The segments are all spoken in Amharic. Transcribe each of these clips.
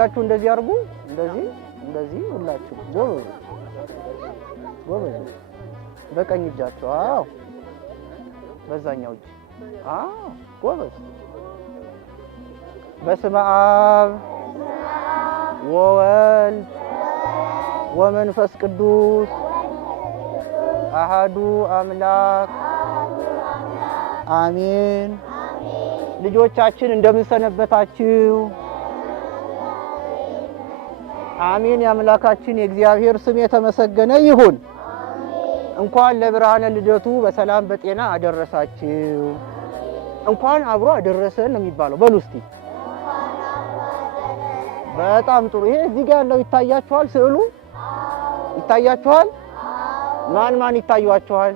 እጃችሁ እንደዚህ አድርጉ። እንደዚህ ሁላችሁ ጎበዝ። በቀኝ እጃችሁ አዎ፣ በዛኛው እጅ አዎ፣ ጎበዝ። በስመ አብ ወወልድ ወመንፈስ ቅዱስ አሃዱ አምላክ አሜን። ልጆቻችን እንደምን ሰነበታችሁ? አሜን። የአምላካችን የእግዚአብሔር ስም የተመሰገነ ይሁን። እንኳን ለብርሃነ ልደቱ በሰላም በጤና አደረሳችሁ። እንኳን አብሮ አደረሰን ነው የሚባለው። በሉ እስቲ በጣም ጥሩ። ይሄ እዚህ ጋር ያለው ይታያችኋል? ስዕሉ ይታያችኋል? ማን ይታያችኋል?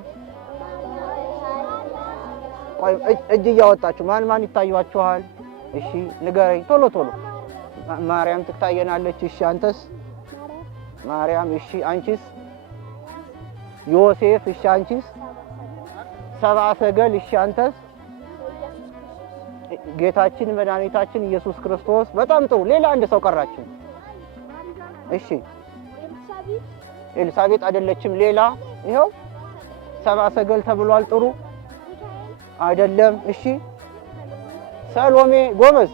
ቆይ እጅ እያወጣችሁ ማን ይታያችኋል? እሺ ንገረኝ ቶሎ። ማርያም ትታየናለች። እሺ አንተስ? ማርያም። እሺ አንቺስ? ዮሴፍ። እሺ አንቺስ? ሰብአ ሰገል። እሺ አንተስ? ጌታችን መድኃኒታችን ኢየሱስ ክርስቶስ። በጣም ጥሩ። ሌላ አንድ ሰው ቀራችሁ። እሺ ኤልሳቤጥ አይደለችም። ሌላ ይኸው ሰብአ ሰገል ተብሏል። ጥሩ አይደለም። እሺ ሰሎሜ። ጎበዝ።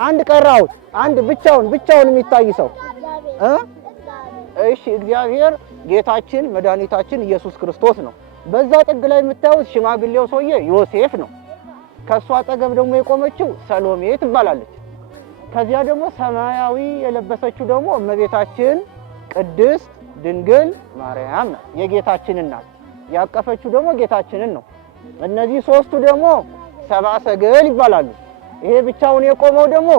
አንድ ቀራውት። አንድ ብቻውን የሚታይ ሰው እሺ እግዚአብሔር ጌታችን መድኃኒታችን ኢየሱስ ክርስቶስ ነው። በዛ ጥግ ላይ የምታዩት ሽማግሌው ሰውዬ ዮሴፍ ነው። ከሷ አጠገብ ደግሞ የቆመችው ሰሎሜ ትባላለች። ከዚያ ደግሞ ሰማያዊ የለበሰችው ደግሞ እመቤታችን ቅድስት ድንግል ማርያም ናት። የጌታችን እናት ያቀፈችው ደግሞ ጌታችንን ነው። እነዚህ ሶስቱ ደግሞ ሰብአ ሰገል ይባላሉ። ይሄ ብቻውን የቆመው ደግሞ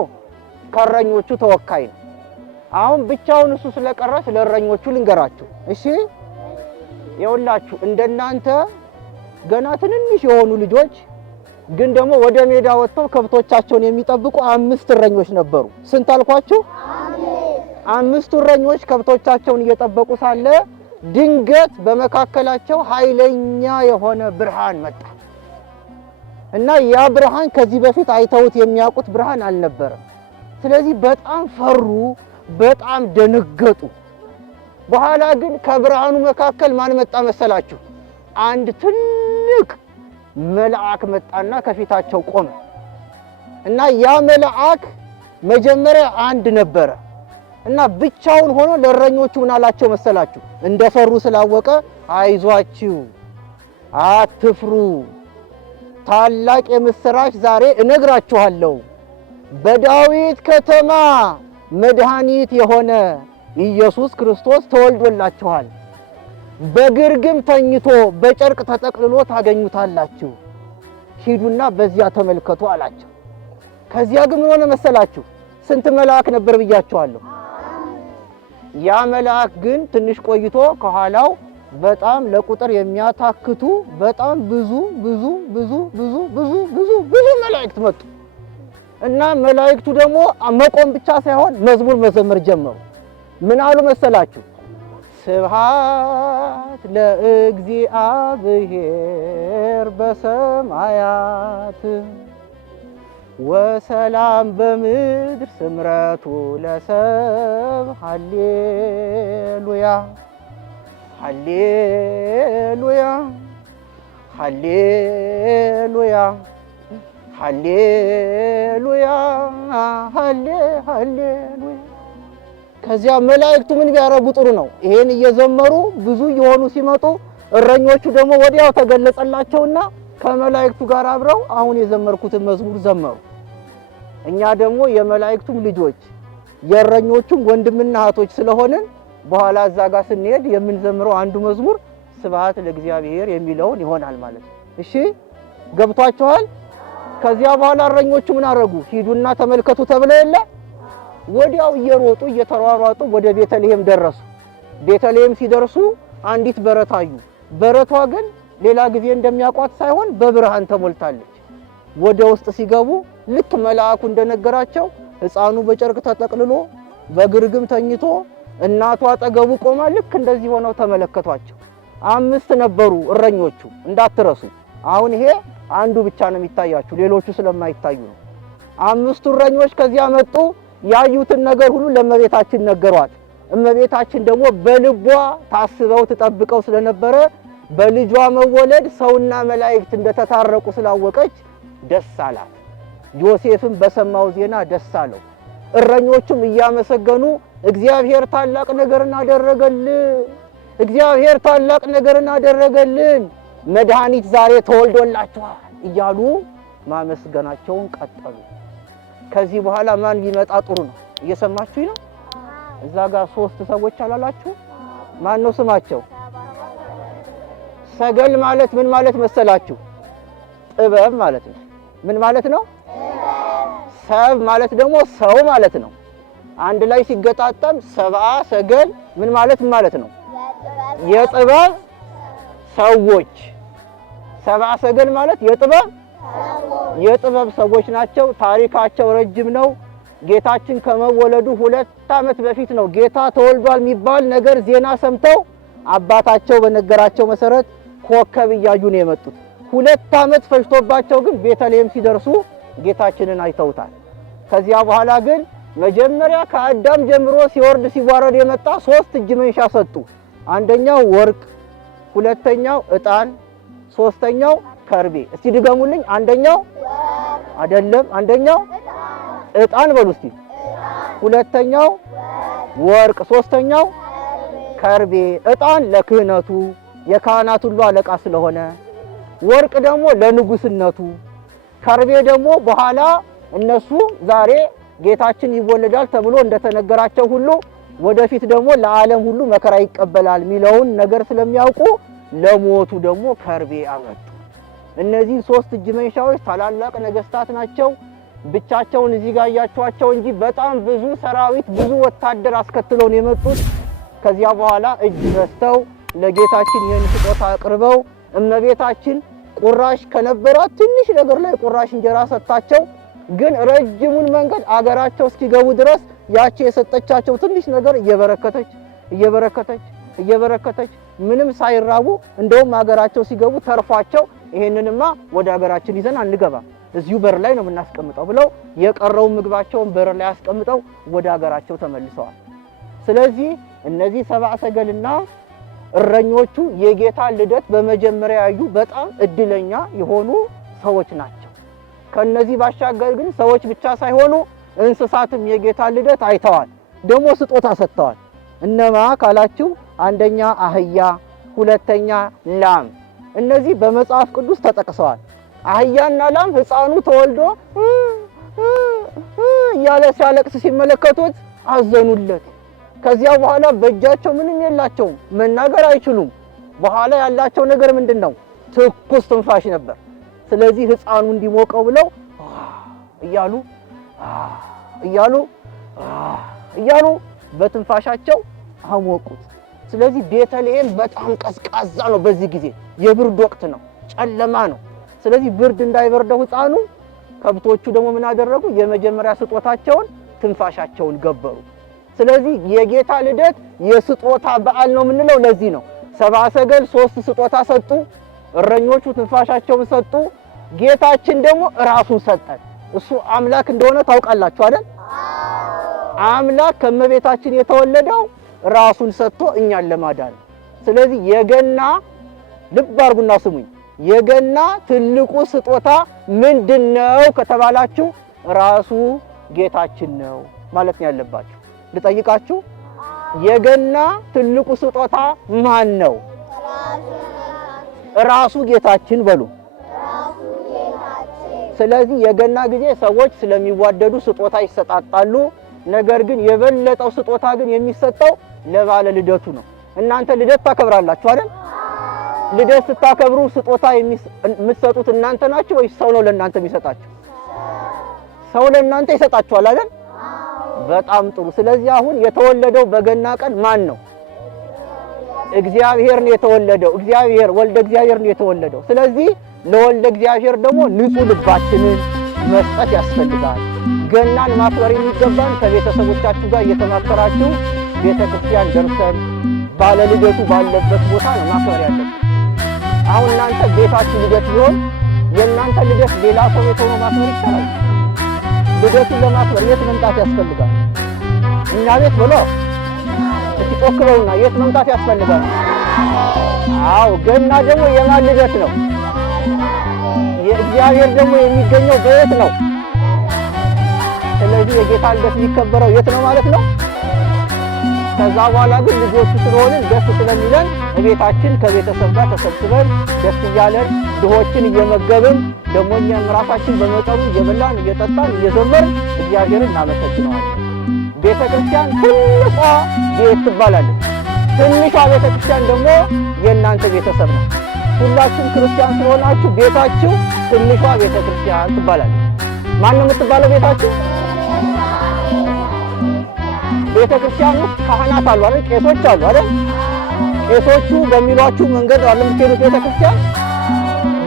ከእረኞቹ ተወካይ ነው። አሁን ብቻውን እሱ ስለቀረ ስለ እረኞቹ ልንገራችሁ። እሺ ይኸውላችሁ እንደናንተ ገና ትንንሽ የሆኑ ልጆች ግን ደግሞ ወደ ሜዳ ወጥተው ከብቶቻቸውን የሚጠብቁ 5 እረኞች ነበሩ። ስንት አልኳችሁ? 5 እረኞች ከብቶቻቸውን እየጠበቁ ሳለ ድንገት በመካከላቸው ኃይለኛ የሆነ ብርሃን መጣ እና ያ ብርሃን ከዚህ በፊት አይተውት የሚያውቁት ብርሃን አልነበረም። ስለዚህ በጣም ፈሩ፣ በጣም ደነገጡ። በኋላ ግን ከብርሃኑ መካከል ማን መጣ መሰላችሁ? አንድ ትልቅ መልአክ መጣና ከፊታቸው ቆመ እና ያ መልአክ መጀመሪያ አንድ ነበረ እና ብቻውን ሆኖ ለእረኞቹ ምን አላቸው መሰላችሁ? እንደፈሩ ስላወቀ አይዟችሁ፣ አትፍሩ፣ ታላቅ የምስራች ዛሬ እነግራችኋለሁ። በዳዊት ከተማ መድኃኒት የሆነ ኢየሱስ ክርስቶስ ተወልዶላችኋል። በግርግም ተኝቶ በጨርቅ ተጠቅልሎ ታገኙታላችሁ። ሂዱና በዚያ ተመልከቱ አላቸው። ከዚያ ግን ምን ሆነ መሰላችሁ? ስንት መልአክ ነበር ብያችኋለሁ። ያ መልአክ ግን ትንሽ ቆይቶ ከኋላው በጣም ለቁጥር የሚያታክቱ በጣም ብዙ መላእክት መጡ እና መላእክቱ ደግሞ መቆም ብቻ ሳይሆን መዝሙር መዘመር ጀመሩ። ምን አሉ መሰላችሁ? ስብሐት ለእግዚአብሔር በሰማያት ወሰላም በምድር ስምረቱ ለሰብ ሃሌሉያ ሃሌሉያ ሃሌሉያ ሃሌሉያ ሃሌሉያ። ከዚያ መላእክቱ ምን ቢያረጉ ጥሩ ነው? ይሄን እየዘመሩ ብዙ የሆኑ ሲመጡ እረኞቹ ደግሞ ወዲያው ተገለጸላቸውና ከመላእክቱ ጋር አብረው አሁን የዘመርኩትን መዝሙር ዘመሩ። እኛ ደግሞ የመላእክቱም ልጆች የእረኞቹም ወንድምና እህቶች ስለሆንን በኋላ እዛ ጋር ስንሄድ የምንዘምረው አንዱ መዝሙር ስብሐት ለእግዚአብሔር የሚለውን ይሆናል ማለት ነው። እሺ ገብቷችኋል? ከዚያ በኋላ እረኞቹ ምን አረጉ? ሂዱና ተመልከቱ ተብለው የለ ወዲያው እየሮጡ እየተሯሯጡ ወደ ቤተልሔም ደረሱ። ቤተልሔም ሲደርሱ አንዲት በረት አዩ። በረቷ ግን ሌላ ጊዜ እንደሚያቋት ሳይሆን በብርሃን ተሞልታለች። ወደ ውስጥ ሲገቡ ልክ መልአኩ እንደነገራቸው ሕፃኑ በጨርቅ ተጠቅልሎ በግርግም ተኝቶ እናቷ አጠገቡ ቆማ ልክ እንደዚህ ሆነው ተመለከቷቸው። 5 ነበሩ እረኞቹ እንዳትረሱ። አሁን ይሄ አንዱ ብቻ ነው የሚታያችሁ፣ ሌሎቹ ስለማይታዩ ነው። 5 እረኞች ከዚያ መጡ። ያዩትን ነገር ሁሉ ለእመቤታችን ነገሯት። እመቤታችን ደግሞ በልቧ ታስበው ትጠብቀው ስለነበረ በልጇ መወለድ ሰውና መላእክት እንደተታረቁ ስላወቀች ደስ አላት። ዮሴፍም በሰማው ዜና ደስ አለው። እረኞቹም እያመሰገኑ እግዚአብሔር ታላቅ ነገርን አደረገልን፣ እግዚአብሔር ታላቅ ነገርን አደረገልን፣ መድኃኒት ዛሬ ተወልዶላችኋል እያሉ ማመስገናቸውን ቀጠሉ። ከዚህ በኋላ ማን ቢመጣ ጥሩ ነው? እየሰማችሁ ነው? እዛ ጋር 3 ሰዎች አላላችሁ? ማን ነው ስማቸው? ሰገል ማለት ምን ማለት መሰላችሁ? ጥበብ ማለት ነው። ምን ማለት ነው? ሰብ ማለት ደግሞ ሰው ማለት ነው። አንድ ላይ ሲገጣጠም ሰብአ ሰገል ምን ማለት ነው? የጥበብ ሰዎች። ሰብአ ሰገል ማለት የጥበብ ሰዎች ናቸው። ታሪካቸው ረጅም ነው። ጌታችን ከመወለዱ 2 ዓመት በፊት ነው ጌታ ተወልዷል የሚባል ነገር ዜና ሰምተው አባታቸው በነገራቸው መሰረት ኮከብ እያዩ ነው የመጡት። 2 ዓመት ፈጅቶባቸው ግን ቤተልሔም ሲደርሱ ጌታችንን አይተውታል። ከዚያ በኋላ ግን መጀመሪያ ከአዳም ጀምሮ ሲወርድ ሲዋረድ የመጣ 3 እጅ መንሻ ሰጡ። አንደኛው ወርቅ፣ ሁለተኛው ዕጣን፣ ሶስተኛው ከርቤ። እስቲ ድገሙልኝ። አንደኛው አይደለም፣ አንደኛው ዕጣን በሉ እስቲ፣ ሁለተኛው ወርቅ፣ ሶስተኛው ከርቤ። ዕጣን ለክህነቱ የካህናት ሁሉ አለቃ ስለሆነ፣ ወርቅ ደግሞ ለንጉስነቱ፣ ከርቤ ደግሞ በኋላ እነሱ ዛሬ ጌታችን ይወለዳል ተብሎ እንደተነገራቸው ሁሉ ወደፊት ደግሞ ለዓለም ሁሉ መከራ ይቀበላል የሚለውን ነገር ስለሚያውቁ ለሞቱ ደግሞ ከርቤ አመጡ። እነዚህ 3 እጅ መንሻዎች ታላላቅ ነገስታት ናቸው። ብቻቸውን እዚህ ጋር ያያችኋቸው እንጂ በጣም ብዙ ሰራዊት ብዙ ወታደር አስከትለው ነው የመጡት። ከዚያ በኋላ እጅ ነስተው ለጌታችን ይህን ስጦታ አቅርበው እመቤታችን ቁራሽ ከነበራት ትንሽ ነገር ላይ ቁራሽ እንጀራ ሰጣቸው። ግን ረጅሙን መንገድ አገራቸው እስኪገቡ ድረስ ያቺ የሰጠቻቸው ትንሽ ነገር እየበረከተች ምንም ሳይራቡ እንደውም አገራቸው ሲገቡ ተርፏቸው ይሄንንማ ወደ አገራችን ይዘን አንገባም እዚሁ በር ላይ ነው የምናስቀምጠው ብለው የቀረው ምግባቸውን በር ላይ አስቀምጠው ወደ አገራቸው ተመልሰዋል። ስለዚህ እነዚህ ሰብአ ሰገልና እረኞቹ የጌታ ልደት በመጀመሪያ ያዩ በጣም እድለኛ የሆኑ ሰዎች ናቸው። ከነዚህ ባሻገር ግን ሰዎች ብቻ ሳይሆኑ እንስሳትም የጌታ ልደት አይተዋል፣ ደግሞ ስጦታ ሰጥተዋል። እነማ ካላችሁ አንደኛ አህያ፣ ሁለተኛ ላም። እነዚህ በመጽሐፍ ቅዱስ ተጠቅሰዋል። አህያና ላም ሕፃኑ ተወልዶ እያለ ሲያለቅስ ሲመለከቱት አዘኑለት። ከዚያ በኋላ በእጃቸው ምንም የላቸውም፣ መናገር አይችሉም። በኋላ ያላቸው ነገር ምንድነው? ትኩስ ትንፋሽ ነበር። ስለዚህ ሕፃኑ እንዲሞቀው ብለው እያሉ በትንፋሻቸው አሞቁት። ስለዚህ ቤተልሔም በጣም ቀዝቃዛ ነው። በዚህ ጊዜ የብርድ ወቅት ነው፣ ጨለማ ነው። ስለዚህ ብርድ እንዳይበርደው ሕፃኑ ከብቶቹ ደግሞ ምን አደረጉ? የመጀመሪያ ስጦታቸውን ትንፋሻቸውን ገበሩ። ስለዚህ የጌታ ልደት የስጦታ በዓል ነው የምንለው ለዚህ ነው። ሰብአ ሰገል 3 ስጦታ ሰጡ፣ እረኞቹ ትንፋሻቸውን ሰጡ፣ ጌታችን ደግሞ ራሱን ሰጠን። እሱ አምላክ እንደሆነ ታውቃላችሁ አይደል? አምላክ ከመቤታችን የተወለደው ራሱን ሰጥቶ እኛን ለማዳን። ስለዚህ የገና ልብ አድርጉና ስሙኝ፣ የገና ትልቁ ስጦታ ምንድነው ከተባላችሁ ራሱ ጌታችን ነው ማለት ነው ያለባችሁ። ልጠይቃችሁ፣ የገና ትልቁ ስጦታ ማን ነው? ራሱ ጌታችን በሉ። ስለዚህ የገና ጊዜ ሰዎች ስለሚዋደዱ ስጦታ ይሰጣጣሉ። ነገር ግን የበለጠው ስጦታ ግን የሚሰጠው ለባለ ልደቱ ነው። እናንተ ልደት ታከብራላችሁ አይደል? ልደት ስታከብሩ ስጦታ የምትሰጡት እናንተ ናችሁ ወይስ ሰው ነው ለእናንተ የሚሰጣችሁ? ሰው ለእናንተ ይሰጣችኋል አይደል? በጣም ጥሩ። ስለዚህ አሁን የተወለደው በገና ቀን ማን ነው? እግዚአብሔር ነው የተወለደው። እግዚአብሔር ወልደ እግዚአብሔር ነው የተወለደው። ስለዚህ ለወልደ እግዚአብሔር ደግሞ ንጹህ ልባችንን መስጠት ያስፈልጋል። ገናን ማክበር የሚገባን ከቤተሰቦቻችሁ ጋር እየተማከራችሁ ቤተክርስቲያን ደርሰን ባለ ልደቱ ባለበት ቦታ ነው ማክበር ያለብን። አሁን እናንተ ቤታችሁ ልደት ቢሆን የእናንተ ልደት ሌላ ሰው ቤት ሆኖ ማክበር ይቻላል? ልደቱን ለማክበር የት መምጣት ያስፈልጋል? እኛ ቤት ብሎ እስቲ ጮክ በሉና የት መምጣት ያስፈልጋል? አዎ ገና ደግሞ የማን ልደት ነው? የእግዚአብሔር ደግሞ የሚገኘው በየት ነው? ስለዚህ የጌታ ልደት የሚከበረው የት ነው ማለት ነው? ከዛ በኋላ ግን ልጆቹ ስለሆንን ደስ ስለሚለን እቤታችን ከቤተሰብ ጋር ተሰብስበን ደስ እያለን ድሆችን እየመገብን ደግሞ እኛም ራሳችን በመጠኑ እየበላን እየጠጣን እየዘመርን እግዚአብሔርን እናመሰግነዋለን። ቤተ ክርስቲያን ትልቋ ቤት ትባላለች። ትንሿ ቤተ ክርስቲያን ደግሞ የእናንተ ቤተሰብ ነው። ሁላችሁም ክርስቲያን ስለሆናችሁ ቤታችሁ ትንሿ ቤተ ክርስቲያን ትባላለች። ማን ነው የምትባለው ቤታችሁ? ቤተ ክርስቲያን ውስጥ ካህናት አሉ አይደል? ቄሶች አሉ አይደል? ቄሶቹ በሚሏችሁ መንገድ አለ የምትሄዱት ቤተ ክርስቲያን።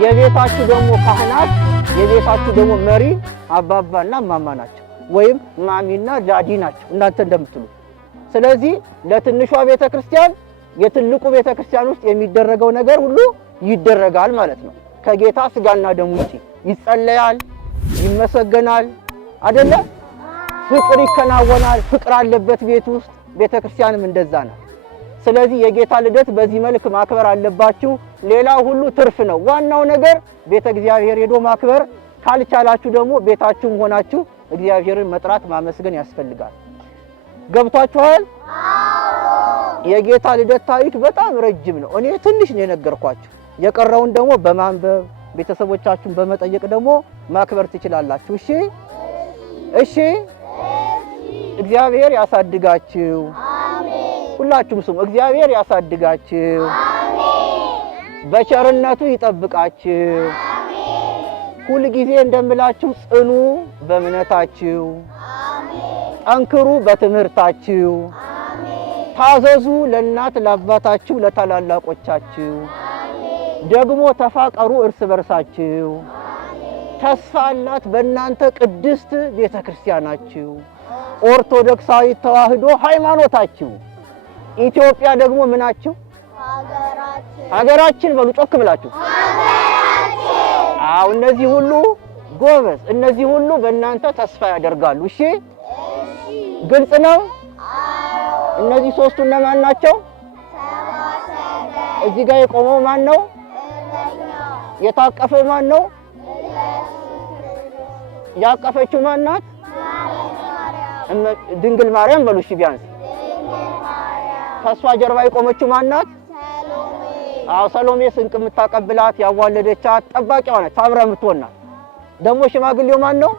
የቤታችሁ ደግሞ ካህናት፣ የቤታችሁ ደግሞ መሪ አባባና ማማ ናቸው፣ ወይም ማሚና ዳዲ ናቸው እናንተ እንደምትሉ። ስለዚህ ለትንሿ ቤተ ክርስቲያን የትልቁ ቤተ ክርስቲያን ውስጥ የሚደረገው ነገር ሁሉ ይደረጋል ማለት ነው። ከጌታ ስጋና ደሙ ውጪ ይጸለያል፣ ይመሰገናል አይደለ? ፍቅር ይከናወናል። ፍቅር አለበት ቤት ውስጥ። ቤተ ክርስቲያንም እንደዛ ነው። ስለዚህ የጌታ ልደት በዚህ መልክ ማክበር አለባችሁ። ሌላው ሁሉ ትርፍ ነው። ዋናው ነገር ቤተ እግዚአብሔር ሄዶ ማክበር፣ ካልቻላችሁ ደግሞ ቤታችሁም ሆናችሁ እግዚአብሔርን መጥራት ማመስገን ያስፈልጋል። ገብቷችኋል? የጌታ ልደት ታሪክ በጣም ረጅም ነው። እኔ ትንሽ ነው የነገርኳችሁ። የቀረውን ደግሞ በማንበብ ቤተሰቦቻችሁን በመጠየቅ ደግሞ ማክበር ትችላላችሁ። እሺ እሺ። እግዚአብሔር ያሳድጋችሁ። አሜን። ሁላችሁም ስሙ። እግዚአብሔር ያሳድጋችሁ። አሜን። በቸርነቱ ይጠብቃችሁ። አሜን። ሁል ጊዜ እንደምላችሁ ጽኑ በእምነታችሁ። አሜን። ጠንክሩ በትምህርታችሁ። አሜን። ታዘዙ ለእናት ለአባታችሁ ለታላላቆቻችሁ። አሜን። ደግሞ ተፋቀሩ እርስ በርሳችሁ። ተስፋ አላት በእናንተ ቅድስት ቤተክርስቲያናችሁ ኦርቶዶክሳዊ ተዋህዶ ሃይማኖታችሁ። ኢትዮጵያ ደግሞ ምናችሁ? ሀገራችን በሉ ጮክ ብላችሁ። አዎ እነዚህ ሁሉ ጎበዝ፣ እነዚህ ሁሉ በእናንተ ተስፋ ያደርጋሉ። እሺ ግልጽ ነው? እነዚህ ሶስቱ እነማን ናቸው? እዚህ ጋር የቆመው ማን ነው? የታቀፈው ማን ነው? ያቀፈችው ማን ናት? ድንግል ማርያም በሉ። እሺ ቢያንስ ከሷ ጀርባ የቆመችው ማን ናት? አዎ ሰሎሜ ስንቅ የምታቀብላት ያዋለደቻት ጠባቂዋ ናት። አብራ የምትሆናት ደግሞ ሽማግሌው ማን ነው?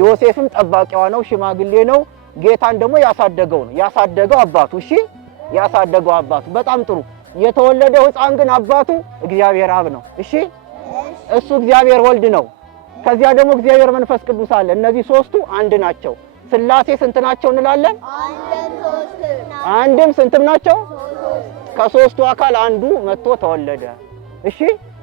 ዮሴፍም ጠባቂዋ ነው፣ ሽማግሌ ነው። ጌታን ደግሞ ያሳደገው ነው፣ ያሳደገው አባቱ። እሺ ያሳደገው አባቱ። በጣም ጥሩ። የተወለደው ሕፃን ግን አባቱ እግዚአብሔር አብ ነው። እሺ እሱ እግዚአብሔር ወልድ ነው። ከዚያ ደግሞ እግዚአብሔር መንፈስ ቅዱስ አለ። እነዚህ ሶስቱ አንድ ናቸው። ስላሴ ስንት ናቸው እንላለን? አንድም ስንትም ናቸው? ከሶስቱ አካል አንዱ መጥቶ ተወለደ። እሺ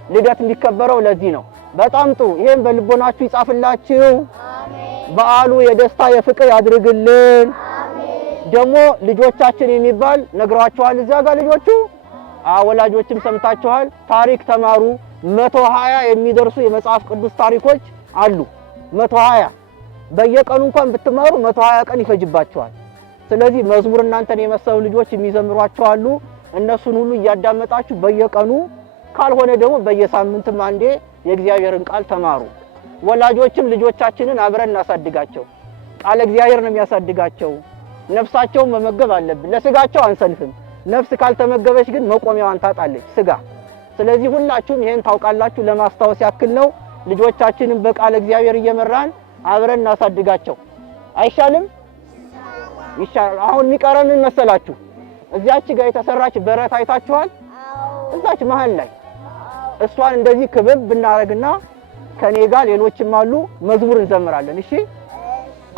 ልደት የሚከበረው ለዚህ ነው። በጣም ጥሩ። ይሄን በልቦናችሁ ይጻፍላችሁ። አሜን። በዓሉ የደስታ የፍቅር ያድርግልን። አሜን። ደግሞ ልጆቻችን የሚባል ነግሯቸዋል እዚያ ጋር ልጆቹ። ወላጆችም ሰምታችኋል። ታሪክ ተማሩ። 120 የሚደርሱ የመጽሐፍ ቅዱስ ታሪኮች አሉ። 120 በየቀኑ እንኳን ብትማሩ 120 ቀን ይፈጅባቸዋል። ስለዚህ መዝሙር እናንተን የመሰሉ ልጆች የሚዘምሯቸው አሉ። እነሱን ሁሉ እያዳመጣችሁ በየቀኑ ካልሆነ ደግሞ በየሳምንትም አንዴ የእግዚአብሔርን ቃል ተማሩ። ወላጆችም ልጆቻችንን አብረን እናሳድጋቸው። ቃል እግዚአብሔር ነው የሚያሳድጋቸው። ነፍሳቸውን መመገብ አለብን። ለስጋቸው አንሰንፍም። ነፍስ ካልተመገበች ግን መቆሚያዋን ታጣለች ስጋ። ስለዚህ ሁላችሁም ይሄን ታውቃላችሁ። ለማስታወስ ያክል ነው። ልጆቻችንን በቃል እግዚአብሔር እየመራን አብረን እናሳድጋቸው። አይሻልም? ይሻላል። አሁን የሚቀረን ምን መሰላችሁ? እዚያች ጋር የተሰራች በረት አይታችኋል? እዛች መሃል ላይ እሷን እንደዚህ ክብብ ብናረግና ከኔ ጋር ሌሎችም አሉ መዝሙር እንዘምራለን። እሺ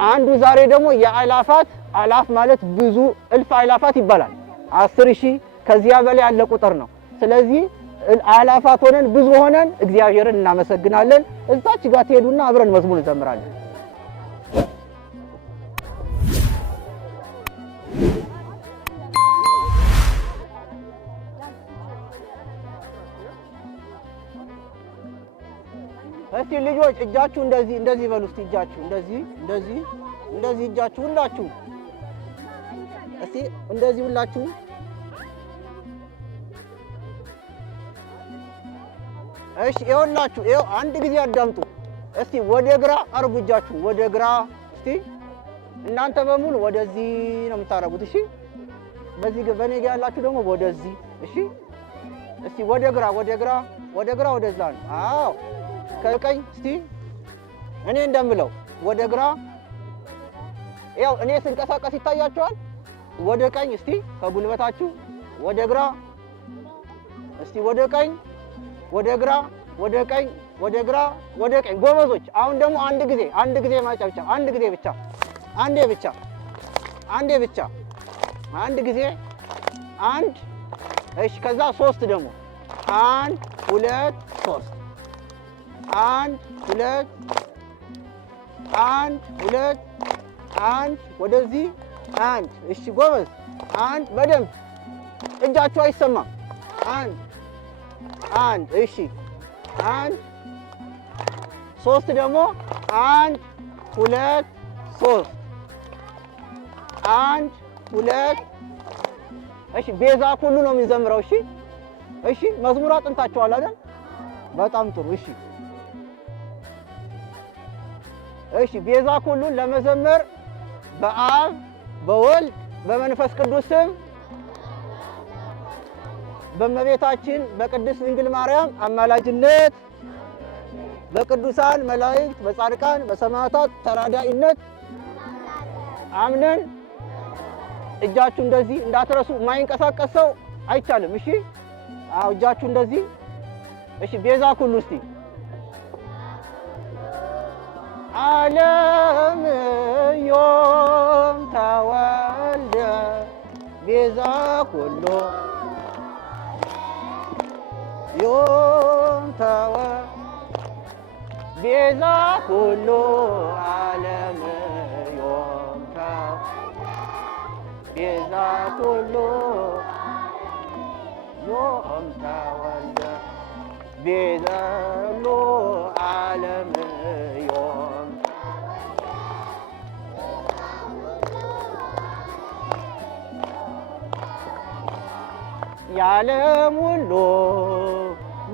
አንዱ ዛሬ ደግሞ የአላፋት አላፍ ማለት ብዙ እልፍ አላፋት ይባላል። 10,000 ከዚያ በላይ ያለ ቁጥር ነው። ስለዚህ አላፋት ሆነን ብዙ ሆነን እግዚአብሔርን እናመሰግናለን። እዛች ጋር ትሄዱና አብረን መዝሙር እንዘምራለን። እስቲ ልጆች እጃችሁ እንደዚህ በሉ። እስቲ እጃችሁ እንደዚህ እጃችሁ ሁላችሁ እስቲ እንደዚህ ሁላችሁ እሺ፣ ይኸውላችሁ ይኸው አንድ ጊዜ አዳምጡ። እስቲ ወደ ግራ አርጉ እጃችሁ ወደ ግራ። እስቲ እናንተ በሙሉ ወደዚህ ነው የምታረጉት። እሺ፣ በዚህ በኔ ጋር ያላችሁ ደግሞ ወደዚህ። እሺ፣ እስቲ ወደ ግራ ወደ ግራ ወደ ግራ ወደዛ ነው። አዎ፣ ከቀኝ እስቲ እኔ እንደምለው ወደ ግራ። ያው እኔ ስንቀሳቀስ ይታያችኋል። ወደ ቀኝ እስቲ ከጉልበታችሁ ወደ ግራ። እስቲ ወደ ቀኝ ወደ ግራ ወደ ቀኝ ወደ ግራ ወደ ቀኝ። ጎበዞች። አሁን ደግሞ አንድ ጊዜ ማጨብጨብ። አንድ ጊዜ ብቻ፣ አንዴ ብቻ፣ አንዴ ብቻ፣ አንድ ጊዜ አንድ። እሺ፣ ከዛ ሶስት ደግሞ 1 2 3 1 2 1 2 1 ወደዚህ 1። እሺ ጎበዝ። 1 በደንብ እጃችሁ አይሰማም። 1 1 እሺ 1 3 ደግሞ 1 2 3 1 2 እሺ። ቤዛ ኩሉ ነው የሚዘምረው። እሺ እሺ። መዝሙር አጥንታችኋል አይደል? በጣም ጥሩ። እሺ እሺ። ቤዛ ኩሉን ለመዘመር በአብ በወልድ በመንፈስ ቅዱስ ስም በእመቤታችን በቅድስት ድንግል ማርያም አማላጅነት በቅዱሳን መላእክት በጻድቃን በሰማዕታት ተራዳኢነት አምነን እጃችሁ እንደዚህ እንዳትረሱ። የማይንቀሳቀስ ሰው አይቻልም። እሺ አዎ፣ እጃችሁ እንደዚህ። እሺ ቤዛ ኩሉ እስቲ ዓለም ዮም ተወልደ ቤዛ ኩሉ ዮም ተወልደ ቤዛ ኩሉ ዓለም ዮም ቤዛ ኩሉ ዮም ተወልደ ቤዛ ኩሉ ዓለም ዮም የዓለም ሁሉ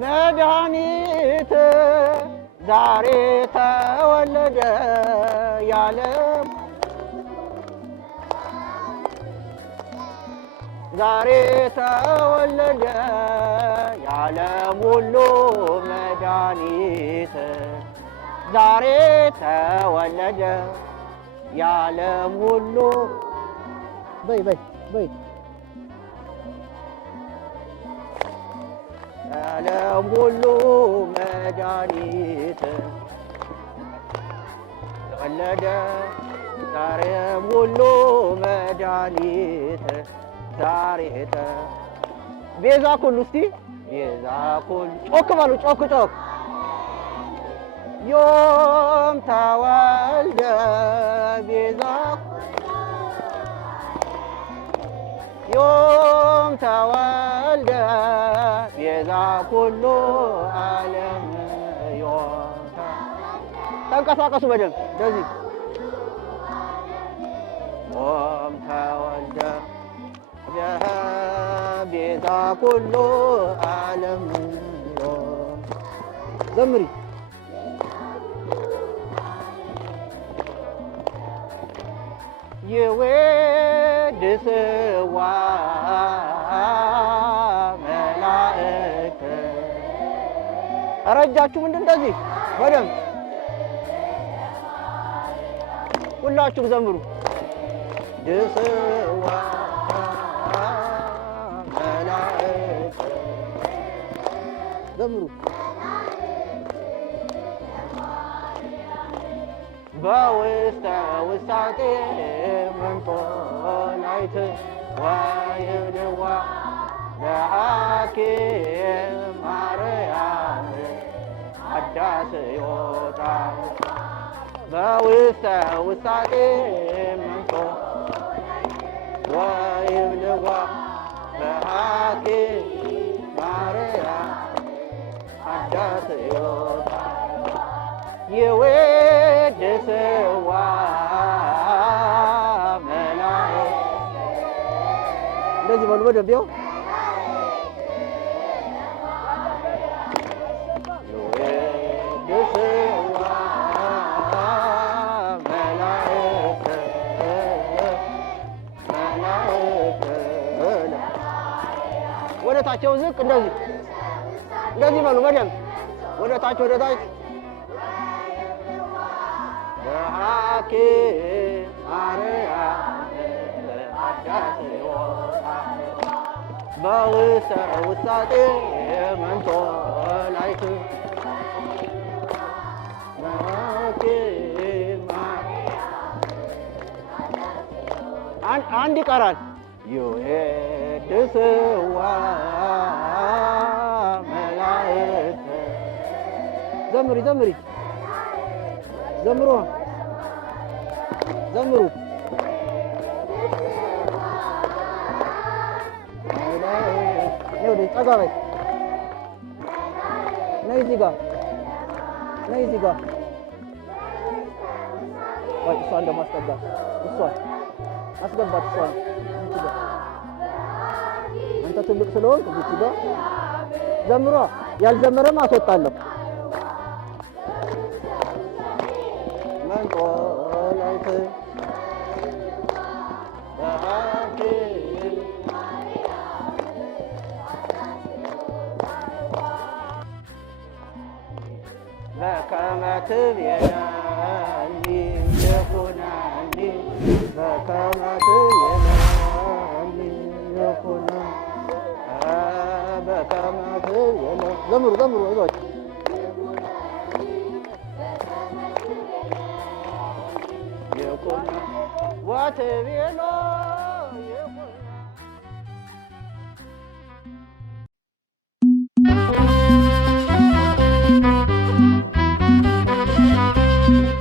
መድኃኒት ዛሬ ተወለደ። የዓለም ዛሬ ተወለደ። የዓለም ሁሉ መድኃኒት ዛሬ ተወለደ። የዓለም ሁሉ በይ በይ በይ የዓለም ሁሉ መድኃኒት ተወለደ። ዛሬም ሁሉ መድኃኒት ዛሬ ቤዛ ኩሉ እስቲ ቤዛ ኩሉ ጮክ በሉ ጮክ ጮክ ዮም ተወልደ ቤዛ ዮም ተወልደ ቤዛ ኩሉ ዓለም ዮም ተንቀሳቀሱ በደንብ እንደዚህ ዮም ተወልደ ቤዛ ኩሉ ዓለም ዮም ዘምሪ ይዌድስዋ መላእክት። ኧረ እጃችሁ ምንድን እንደዚህ በደንብ ሁላችሁም ዘምሩ። ድስዋ መላእክት ዘምሩ። በውስተ ውስጣጤ መንጦላይት ወይድዋ ለሐኪም ማርያም አዳስ ይወጣ በውስተ ውስጣጤ መንጦ ወይድዋ ለሐኪም ማርያም አዳስ ይወጣ የወደሰዋ መላእክት እንደዚህ በሉ በደንብ ወደ ታቸው ዝቅ እንደዚህ በሉ በደንብ ወደ ታች በሃኬ አርያ በውስጣጤ መንቶ ላይት አንድ ይቀራል። ዮሄድስዋ መላእክት ዘምሪ ዘምሩ ጠጋ በይ ነይ እዚህ ጋር ወይ እሷን ደግሞ አስገባት እሷን አንተ ትልቅ ስለሆንክ እዚህ ጋር ዘምሯ ያልዘመረም አስወጣለሁ መንጦላይት በከመ ትቤለኒ ይኩነኒ በከመ ትቤለኒ ይኩነኒ በከመ ትቤለኒ ዘምሩ ይሏቸው ይኩነኒ ወትቤሎ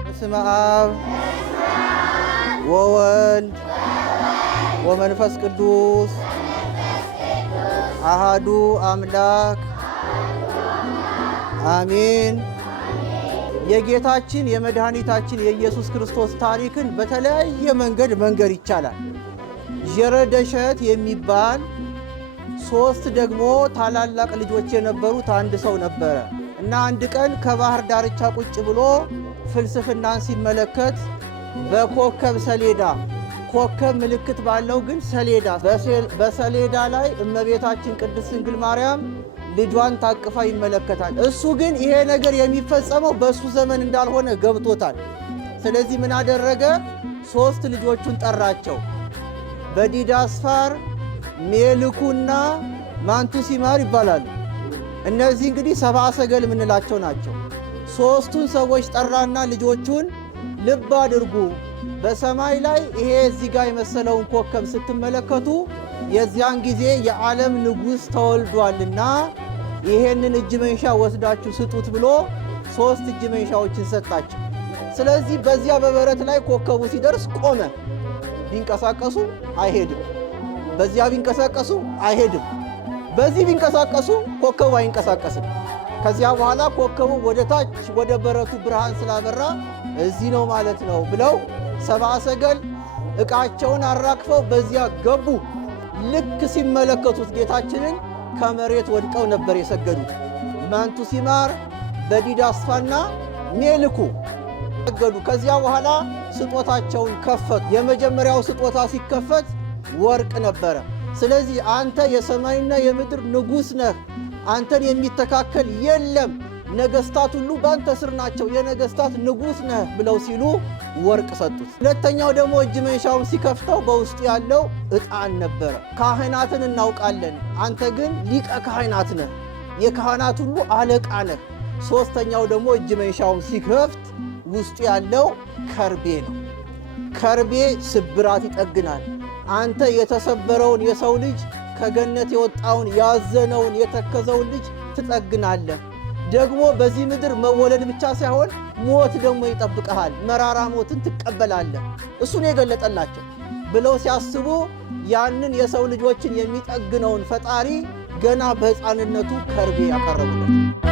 በስመ አብ ወወልድ ወመንፈስ ቅዱስ አሃዱ አምላክ አሜን። የጌታችን የመድኃኒታችን የኢየሱስ ክርስቶስ ታሪክን በተለያየ መንገድ መንገር ይቻላል። ዠረደሸት የሚባል 3 ደግሞ ታላላቅ ልጆች የነበሩት አንድ ሰው ነበረ እና አንድ ቀን ከባህር ዳርቻ ቁጭ ብሎ ፍልስፍናን ሲመለከት በኮከብ ሰሌዳ ኮከብ ምልክት ባለው ግን ሰሌዳ በሰሌዳ ላይ እመቤታችን ቅድስት ድንግል ማርያም ልጇን ታቅፋ ይመለከታል። እሱ ግን ይሄ ነገር የሚፈጸመው በእሱ ዘመን እንዳልሆነ ገብቶታል። ስለዚህ ምን አደረገ? 3 ልጆቹን ጠራቸው። በዲዳስፋር ሜልኩና ማንቱሲማር ይባላሉ። እነዚህ እንግዲህ ሰብአ ሰገል የምንላቸው ናቸው። 3ቱን ሰዎች ጠራና ልጆቹን ልብ አድርጉ፣ በሰማይ ላይ ይሄ እዚህ ጋር የመሰለውን ኮከብ ስትመለከቱ የዚያን ጊዜ የዓለም ንጉሥ ተወልዷልና ይሄንን እጅ መንሻ ወስዳችሁ ስጡት ብሎ 3 እጅ መንሻዎችን ሰጣቸው። ስለዚህ በዚያ በበረት ላይ ኮከቡ ሲደርስ ቆመ። ቢንቀሳቀሱ አይሄድም፣ በዚያ ቢንቀሳቀሱ አይሄድም፣ በዚህ ቢንቀሳቀሱ ኮከቡ አይንቀሳቀስም። ከዚያ በኋላ ኮከቡ ወደ ታች ወደ በረቱ ብርሃን ስላበራ እዚህ ነው ማለት ነው ብለው ሰብአ ሰገል ዕቃቸውን አራክፈው በዚያ ገቡ። ልክ ሲመለከቱት ጌታችንን ከመሬት ወድቀው ነበር የሰገዱት። ማንቱሲማር በዲዳስፋና ሜልኩ ሰገዱ። ከዚያ በኋላ ስጦታቸውን ከፈቱ። የመጀመሪያው ስጦታ ሲከፈት ወርቅ ነበረ። ስለዚህ አንተ የሰማይና የምድር ንጉሥ ነህ፣ አንተን የሚተካከል የለም፣ ነገሥታት ሁሉ በአንተ ስር ናቸው፣ የነገሥታት ንጉሥ ነህ ብለው ሲሉ ወርቅ ሰጡት። ሁለተኛው ደግሞ እጅ መንሻውን ሲከፍተው በውስጡ ያለው ዕጣን ነበረ። ካህናትን እናውቃለን፣ አንተ ግን ሊቀ ካህናት ነህ፣ የካህናት ሁሉ አለቃ ነህ። ሦስተኛው ደግሞ እጅ መንሻውን ሲከፍት ውስጡ ያለው ከርቤ ነው። ከርቤ ስብራት ይጠግናል። አንተ የተሰበረውን የሰው ልጅ ከገነት የወጣውን ያዘነውን የተከዘውን ልጅ ትጠግናለህ። ደግሞ በዚህ ምድር መወለድ ብቻ ሳይሆን ሞት ደግሞ ይጠብቀሃል፣ መራራ ሞትን ትቀበላለህ። እሱን የገለጠላቸው ብለው ሲያስቡ ያንን የሰው ልጆችን የሚጠግነውን ፈጣሪ ገና በሕፃንነቱ ከርቤ ያቀረቡለት።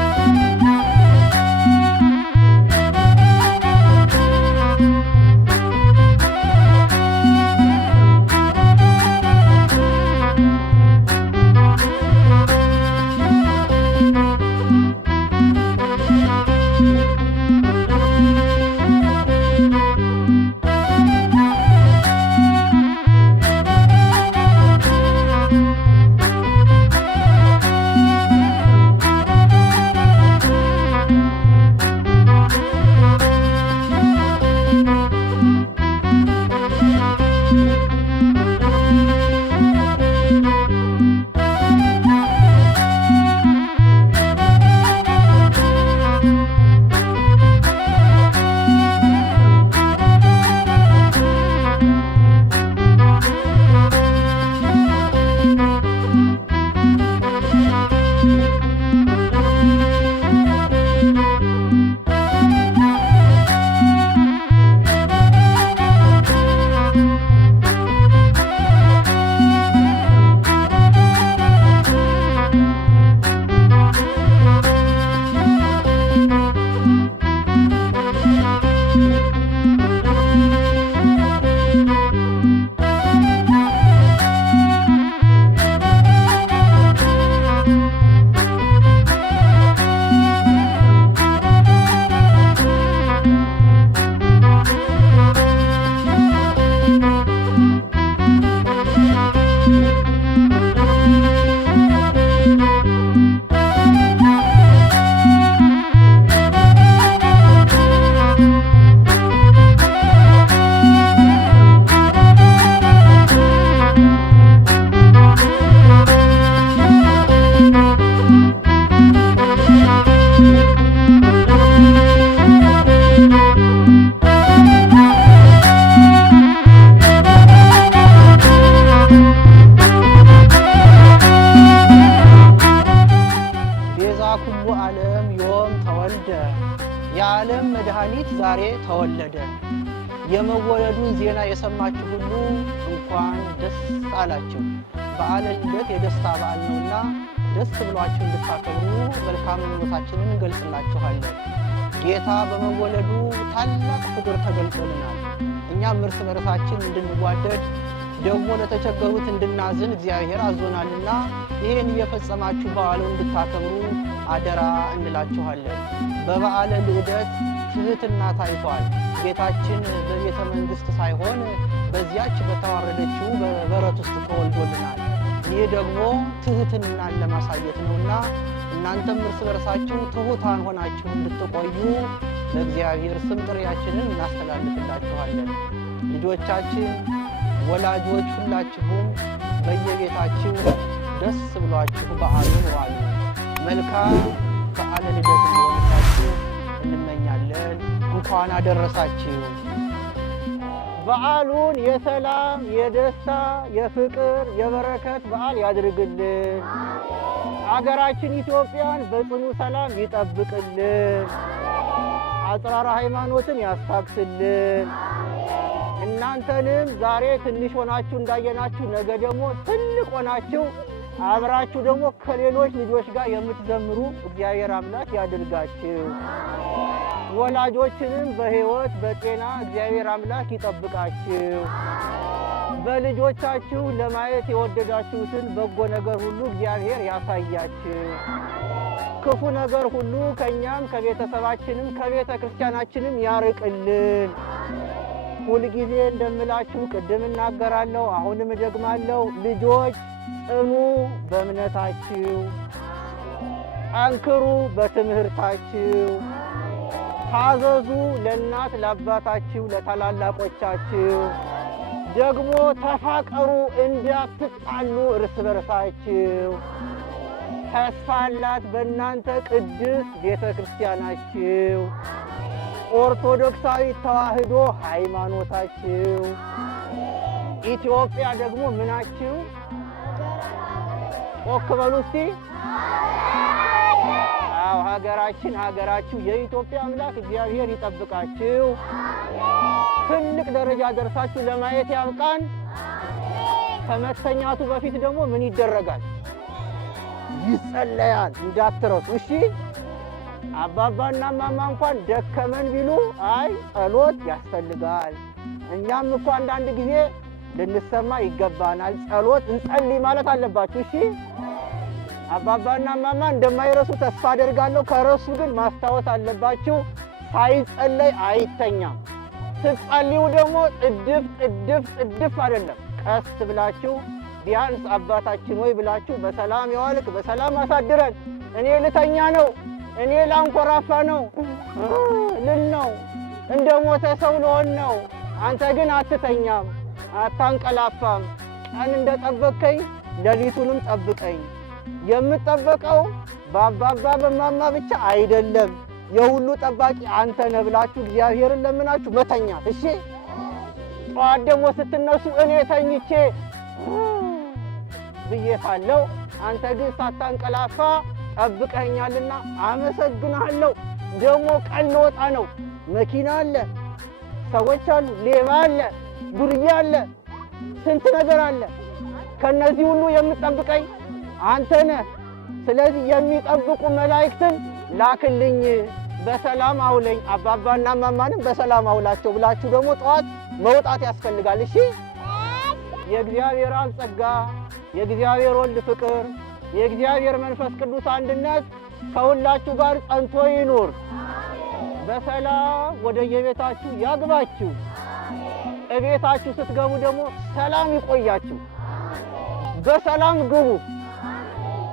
የመወለዱን ዜና የሰማችሁ ሁሉ እንኳን ደስ አላችሁ። በዓለ ልደት የደስታ በዓል ነውና ደስ ብሏችሁ እንድታከብሩ መልካም ምኞታችንን እንገልጽላችኋለን። ጌታ በመወለዱ ታላቅ ፍቅር ተገልጾልናል። እኛም እርስ በርሳችን እንድንዋደድ ደግሞ ለተቸገሩት እንድናዝን እግዚአብሔር አዞናልና ይህን እየፈጸማችሁ በዓሉን እንድታከብሩ አደራ እንላችኋለን። በበዓለ ልደት ትህትና ታይቷል። ጌታችን በቤተ መንግሥት ሳይሆን በዚያች በተዋረደችው በበረት ውስጥ ተወልዶልናል። ይህ ደግሞ ትህትናን ለማሳየት ነውና እናንተም እርስ በርሳችሁ ትሑታን ሆናችሁ እንድትቆዩ ለእግዚአብሔር ስም ጥሪያችንን እናስተላልፍላችኋለን። ልጆቻችን፣ ወላጆች ሁላችሁም በየቤታችሁ ደስ ብሏችሁ በዓሉን ዋሉ። መልካም በዓለ ልደት እንዲሆንላችሁ እንመኛለን። እንኳን አደረሳችሁ። በዓሉን የሰላም፣ የደስታ፣ የፍቅር፣ የበረከት በዓል ያድርግልን። አገራችን ኢትዮጵያን በጽኑ ሰላም ይጠብቅልን። አጽራረ ሃይማኖትን ያስታክስልን። እናንተንም ዛሬ ትንሽ ሆናችሁ እንዳየናችሁ ነገ ደግሞ ትልቅ ሆናችሁ አብራችሁ ደግሞ ከሌሎች ልጆች ጋር የምትዘምሩ እግዚአብሔር አምላክ ያድርጋችሁ። ወላጆችንም በሕይወት በጤና እግዚአብሔር አምላክ ይጠብቃችሁ። በልጆቻችሁ ለማየት የወደዳችሁትን በጎ ነገር ሁሉ እግዚአብሔር ያሳያችሁ። ክፉ ነገር ሁሉ ከእኛም ከቤተሰባችንም ከቤተ ክርስቲያናችንም ያርቅልን። ሁልጊዜ እንደምላችሁ ቅድም እናገራለሁ፣ አሁንም እደግማለሁ። ልጆች ጽኑ በእምነታችሁ፣ ጠንክሩ በትምህርታችሁ፣ ታዘዙ ለእናት ለአባታችሁ፣ ለታላላቆቻችሁ። ደግሞ ተፋቀሩ እንዳትጣሉ እርስ በርሳችሁ። ተስፋ አላት በእናንተ ቅድስት ቤተ ክርስቲያናችሁ፣ ኦርቶዶክሳዊ ተዋሕዶ ሃይማኖታችሁ። ኢትዮጵያ ደግሞ ምናችሁ? ጮክ በሉ እስቲ። አዎ ሀገራችሁ የኢትዮጵያ አምላክ እግዚአብሔር ይጠብቃችሁ። ትልቅ ደረጃ ደርሳችሁ ለማየት ያብቃን። ከመተኛቱ በፊት ደግሞ ምን ይደረጋል? ይጸለያል። እንዳትረሱ እሺ። አባባና ማማ እንኳን ደከመን ቢሉ አይ ጸሎት ያስፈልጋል። እኛም እኮ አንዳንድ ጊዜ ልንሰማ ይገባናል። ጸሎት እንጸልይ ማለት አለባችሁ እሺ። አባባና ማማ እንደማይረሱ ተስፋ አደርጋለሁ። ከረሱ ግን ማስታወስ አለባችሁ። ሳይጸለይ አይተኛም። ስትጸልዩ ደግሞ ጥድፍ አይደለም፣ ቀስ ብላችሁ ቢያንስ አባታችን ሆይ ብላችሁ በሰላም ያዋልክ በሰላም አሳድረን፣ እኔ ልተኛ ነው፣ እኔ ላንኮራፋ ነው ልል ነው፣ እንደ ሞተ ሰው ልሆን ነው። አንተ ግን አትተኛም፣ አታንቀላፋም። ቀን እንደጠበቅከኝ ሌሊቱንም ጠብቀኝ። የምጠበቀው በአባባ በማማ ብቻ አይደለም፣ የሁሉ ጠባቂ አንተ ነህ ብላችሁ እግዚአብሔርን ለምናችሁ መተኛት እሺ። ጠዋት ደግሞ ስትነሱ እኔ ተኝቼ ብዬታለሁ፣ አንተ ግን ሳታንቀላፋ ጠብቀኛልና አመሰግናለሁ። ደግሞ ቀን ልወጣ ነው። መኪና አለ፣ ሰዎች አሉ፣ ሌባ አለ፣ ዱርዬ አለ፣ ስንት ነገር አለ። ከነዚህ ሁሉ የምትጠብቀኝ አንተ ነህ። ስለዚህ የሚጠብቁ መላእክትን ላክልኝ፣ በሰላም አውለኝ፣ አባባና ማማንም በሰላም አውላቸው ብላችሁ ደግሞ ጠዋት መውጣት ያስፈልጋል እሺ። የእግዚአብሔር አብ ጸጋ፣ የእግዚአብሔር ወልድ ፍቅር፣ የእግዚአብሔር መንፈስ ቅዱስ አንድነት ከሁላችሁ ጋር ጸንቶ ይኑር። በሰላም ወደ የቤታችሁ ያግባችሁ። እቤታችሁ ስትገቡ ደግሞ ሰላም ይቆያችሁ። በሰላም ግቡ።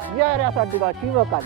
እግዚአብሔር ያሳድጋችሁ። ይበቃል።